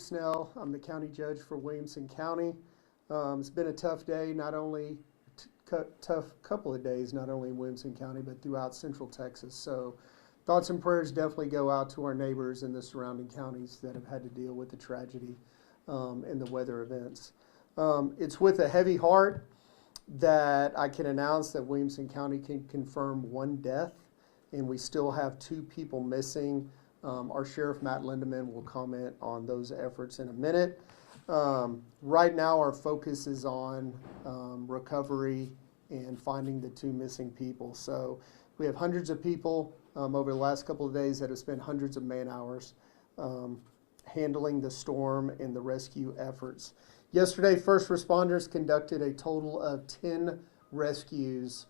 Snell. I'm the county judge for Williamson County. It's been a tough day, not only tough couple of days, not only in Williamson County, but throughout Central Texas. So thoughts and prayers definitely go out to our neighbors in the surrounding counties that have had to deal with the tragedy and the weather events. It's with a heavy heart that I can announce that Williamson County can confirm one death, and we still have 2 people missing. Our Sheriff Matt Lindeman will comment on those efforts in a minute. Right now our focus is on recovery and finding the 2 missing people. So we have hundreds of people over the last couple of days that have spent hundreds of man hours handling the storm and the rescue efforts. Yesterday, first responders conducted a total of 10 rescues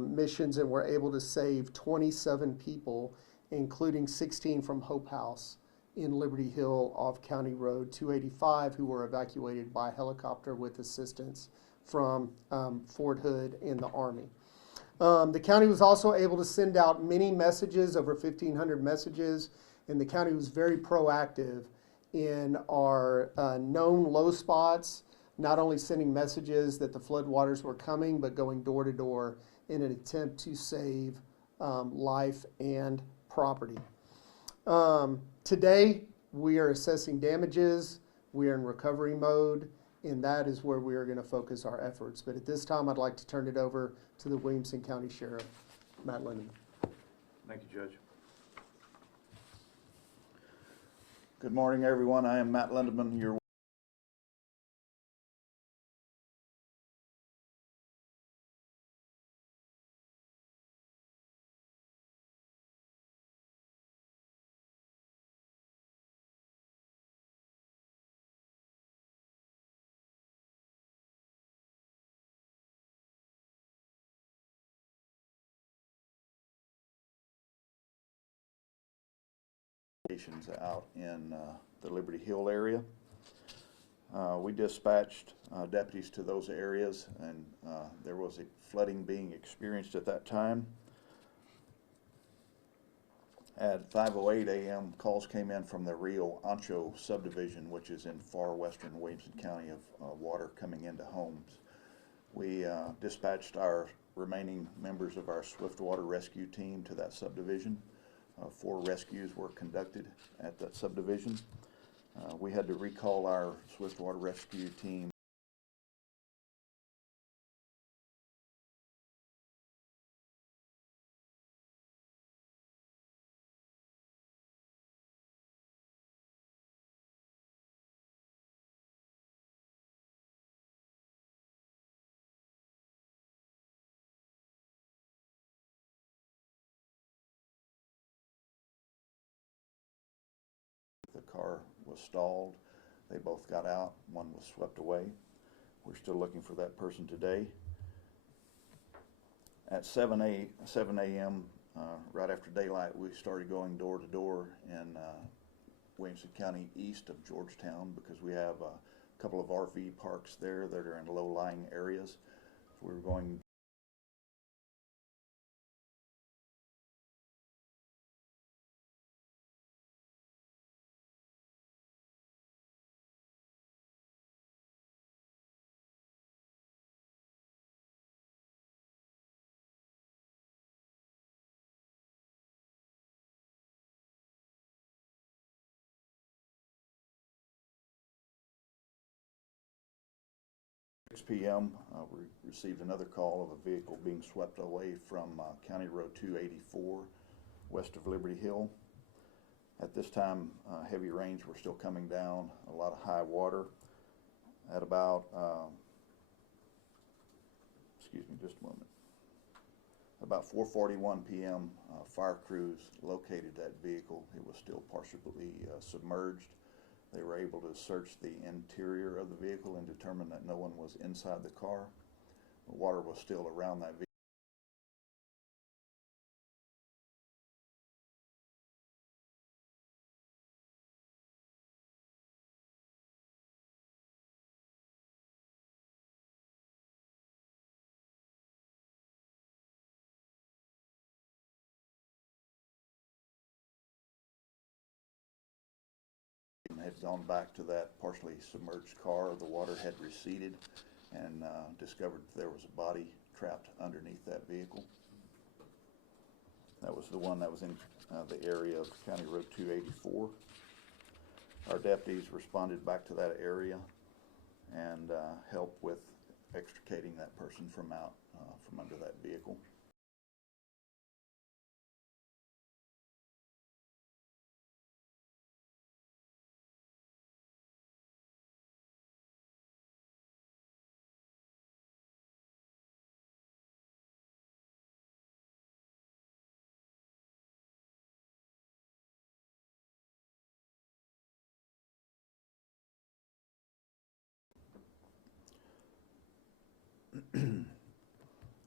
missions and were able to save 27 people, including 16 from Hope House in Liberty Hill off County Road 285, who were evacuated by helicopter with assistance from Fort Hood and the Army. The county was also able to send out many messages, over 1,500 messages, and the county was very proactive in our known low spots, not only sending messages that the floodwaters were coming, but going door to door in an attempt to save life and property. Today, we are assessing damages. We are in recovery mode, and that is where we are going to focus our efforts. But at this time, I'd like to turn it over to the Williamson County Sheriff, Matt Lindeman. Thank you, Judge. Good morning, everyone. I am Matt Lindeman, your out in the Liberty Hill area. We dispatched deputies to those areas, and there was a flooding being experienced at that time. At 5:08 a.m., calls came in from the Rio Ancho subdivision, which is in far western Williamson County, of water coming into homes. We dispatched our remaining members of our Swiftwater rescue team to that subdivision. 4 rescues were conducted at that subdivision. We had to recall our Swiftwater rescue team The car was stalled. They both got out. One was swept away. We're still looking for that person today. At 7 a.m., right after daylight, we started going door to door in Williamson County east of Georgetown, because we have a couple of RV parks there that are in low-lying areas. So we were going at 6 p.m. We received another call of a vehicle being swept away from County Road 284 west of Liberty Hill. At this time, heavy rains were still coming down, a lot of high water. At about, excuse me just a moment, about 4:41 p.m., fire crews located that vehicle. It was still partially submerged. They were able to search the interior of the vehicle and determine that no one was inside the car. The water was still around that vehicle. Had gone back to that partially submerged car. The water had receded, and discovered there was a body trapped underneath that vehicle. That was the one that was in the area of County Road 284. Our deputies responded back to that area and helped with extricating that person from under that vehicle.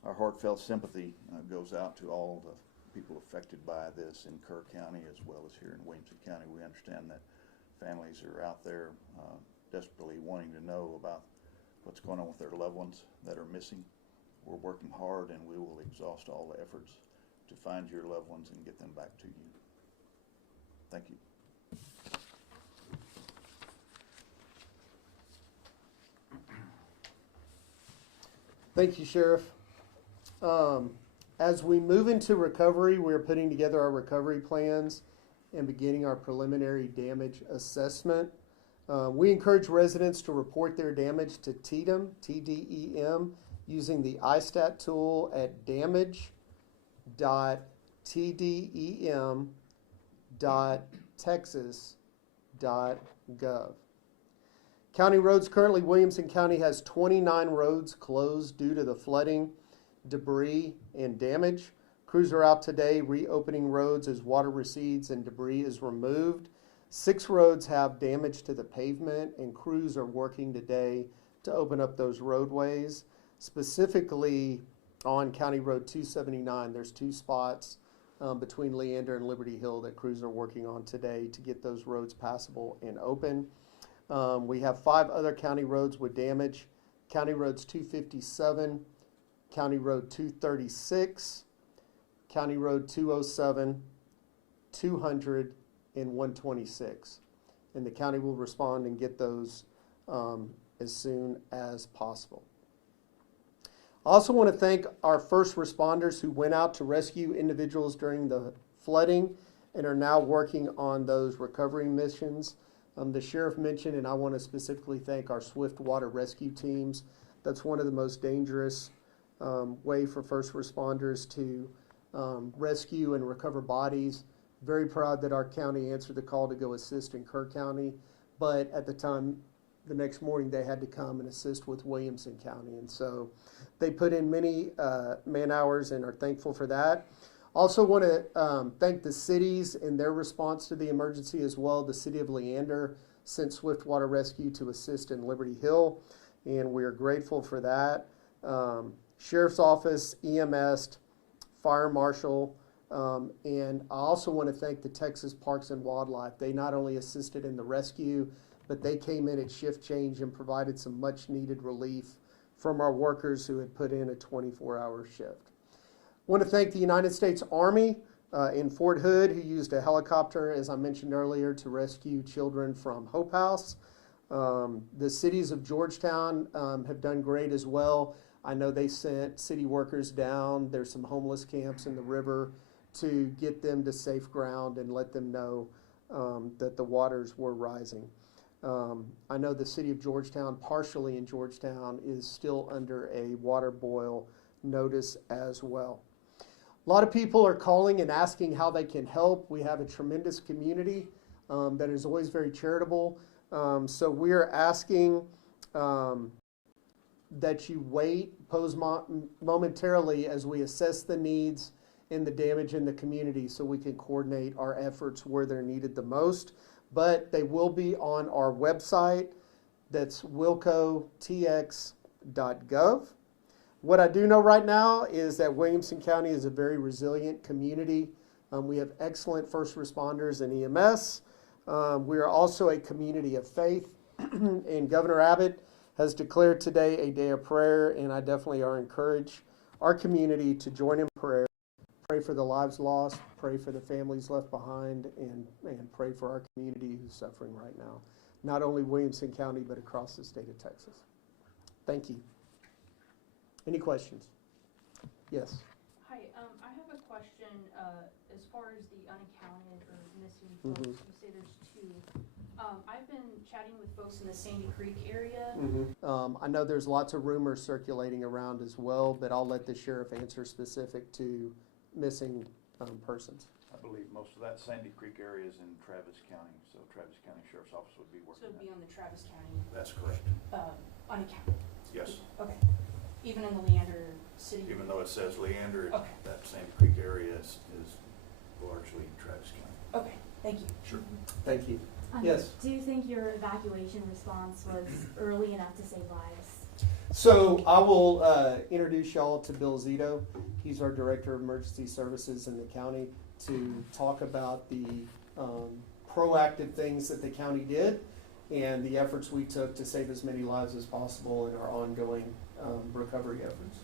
Our heartfelt sympathy goes out to all the people affected by this in Kerr County as well as here in Williamson County. We understand that families are out there desperately wanting to know about what's going on with their loved ones that are missing. We're working hard, and we will exhaust all the efforts to find your loved ones and get them back to you. Thank you. Thank you, Sheriff. As we move into recovery, we're putting together our recovery plans and beginning our preliminary damage assessment. We encourage residents to report their damage to TDEM, T-D-E-M, using the iStat tool at damage.tdem.texas.gov. County roads. Currently, Williamson County has 29 roads closed due to the flooding, debris, and damage. Crews are out today reopening roads as water recedes and debris is removed. 6 roads have damage to the pavement, and crews are working today to open up those roadways. Specifically on County Road 279, there's 2 spots between Leander and Liberty Hill that crews are working on today to get those roads passable and open. We have 5 other county roads with damage. County Roads 257, County Road 236, County Road 207, 200, and 126. And the county will respond and get those as soon as possible. I also want to thank our first responders who went out to rescue individuals during the flooding and are now working on those recovery missions. The sheriff mentioned, and I want to specifically thank our swift water rescue teams. That's one of the most dangerous way for first responders to rescue and recover bodies. Very proud that our county answered the call to go assist in Kerr County, but at the time, the next morning, they had to come and assist with Williamson County. And so they put in many man hours and are thankful for that. Also want to thank the cities in their response to the emergency as well. The city of Leander sent Swift Water Rescue to assist in Liberty Hill, and we are grateful for that. Sheriff's Office, EMS, Fire Marshal, and I also want to thank the Texas Parks and Wildlife. They not only assisted in the rescue, but they came in at shift change and provided some much needed relief from our workers who had put in a 24-hour shift. I want to thank the United States Army in Fort Hood, who used a helicopter, as I mentioned earlier, to rescue children from Hope House. The cities of Georgetown have done great as well. I know they sent city workers down. There's some homeless camps in the river to get them to safe ground and let them know that the waters were rising. I know the city of Georgetown, partially in Georgetown, is still under a water boil notice as well. A lot of people are calling and asking how they can help. We have a tremendous community that is always very charitable. So we are asking that you pause momentarily as we assess the needs and the damage in the community so we can coordinate our efforts where they're needed the most. But they will be on our website. That's wilcotx.gov. What I do know right now is that Williamson County is a very resilient community. We have excellent first responders and EMS. We are also a community of faith, and Governor Abbott has declared today a day of prayer, and I definitely encourage our community to join in prayer. Pray for the lives lost, pray for the families left behind, and pray for our community who's suffering right now. not only Williamson County, but across the state of Texas. Thank you. Any questions? Yes. Hi, I have a question, as far as the unaccounted or missing folks, you say there's 2. I've been chatting with folks in the Sandy Creek area. I know there's lots of rumors circulating around as well, but I'll let the sheriff answer specific to missing persons. I believe most of that Sandy Creek area is in Travis County, so Travis County Sheriff's Office would be So working it'd be that. on the Travis County, That's correct. unaccounted. Yes. Okay. Even in the Leander City? Even though it says Leander, Okay. that Sandy Creek area is largely Travis County. Okay, thank you. Sure. Thank you. Yes. Do you think your evacuation response was early enough to save lives? So I will introduce y'all to Bill Zito. He's our Director of Emergency Services in the county to talk about the proactive things that the county did and the efforts we took to save as many lives as possible in our ongoing recovery efforts.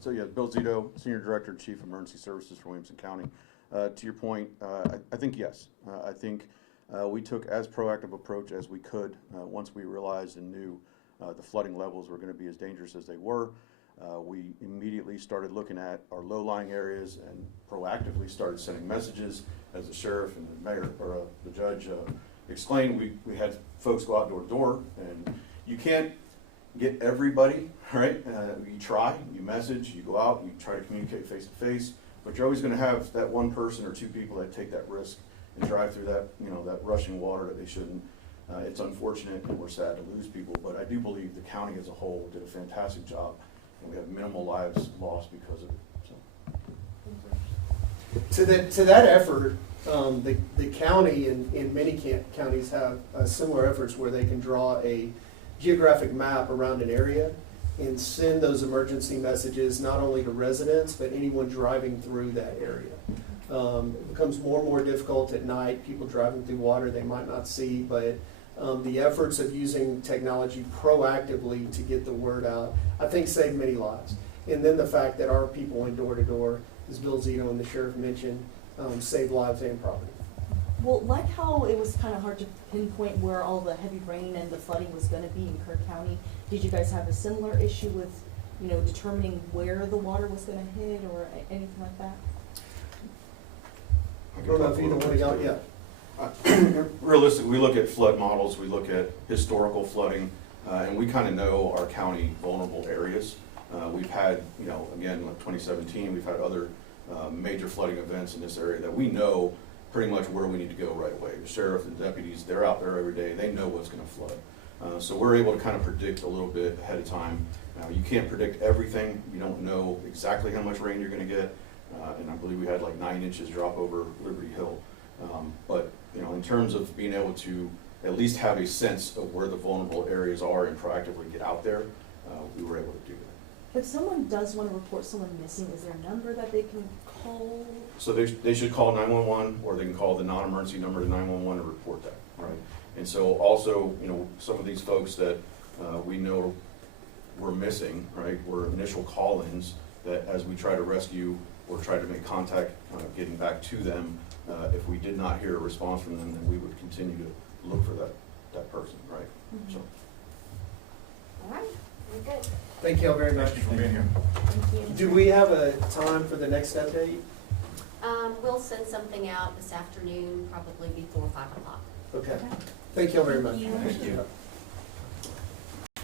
So yeah, Bill Zito, Senior Director and Chief Emergency Services for Williamson County. To your point, I think yes. I think we took as proactive approach as we could once we realized and knew the flooding levels were going to be as dangerous as they were. We immediately started looking at our low-lying areas and proactively started sending messages. As the sheriff and the mayor or the judge explained, we had folks go out door to door, and you can't get everybody, right? You try, you message, you go out, you try to communicate face to face, but you're always going to have that one person or 2 people that take that risk and drive through that, that rushing water that they shouldn't. It's unfortunate and we're sad to lose people, but I do believe the county as a whole did a fantastic job, and we have minimal lives lost because of it. So. To that effort, the county and many counties have similar efforts where they can draw a geographic map around an area and send those emergency messages not only to residents, but anyone driving through that area. It becomes more and more difficult at night, people driving through water they might not see, but the efforts of using technology proactively to get the word out, I think saved many lives. And then the fact that our people went door to door, as Bill Zito and the sheriff mentioned, saved lives and property. Well, like how it was kind of hard to pinpoint where all the heavy rain and the flooding was going to be in Kerr County, did you guys have a similar issue with, determining where the water was going to hit or anything like that? I don't know if either one of y'all, yeah. Realistically, we look at flood models, we look at historical flooding, and we kind of know our county vulnerable areas. We've had, again, like 2017, we've had other major flooding events in this area that we know pretty much where we need to go right away. The sheriff and deputies, they're out there every day. They know what's going to flood. So we're able to kind of predict a little bit ahead of time. You can't predict everything. You don't know exactly how much rain you're going to get. And I believe we had like 9 inches drop over Liberty Hill. But, in terms of being able to at least have a sense of where the vulnerable areas are and proactively get out there, we were able to do that. If someone does want to report someone missing, is there a number that they can call? So they should call 911, or they can call the non-emergency number to 911 and report that, right? And so also, some of these folks that we know were missing, right, were initial call-ins that as we try to rescue or try to make contact getting back to them, if we did not hear a response from them, then we would continue to look for that person, right? Mm-hmm. So. All right, we're good. Thank you all very much. Thank you for being here. Thank you. Do we have a time for the next update? We'll send something out this afternoon, probably before 5 o'clock. Okay. Thank you all very much. Thank you. Thank you.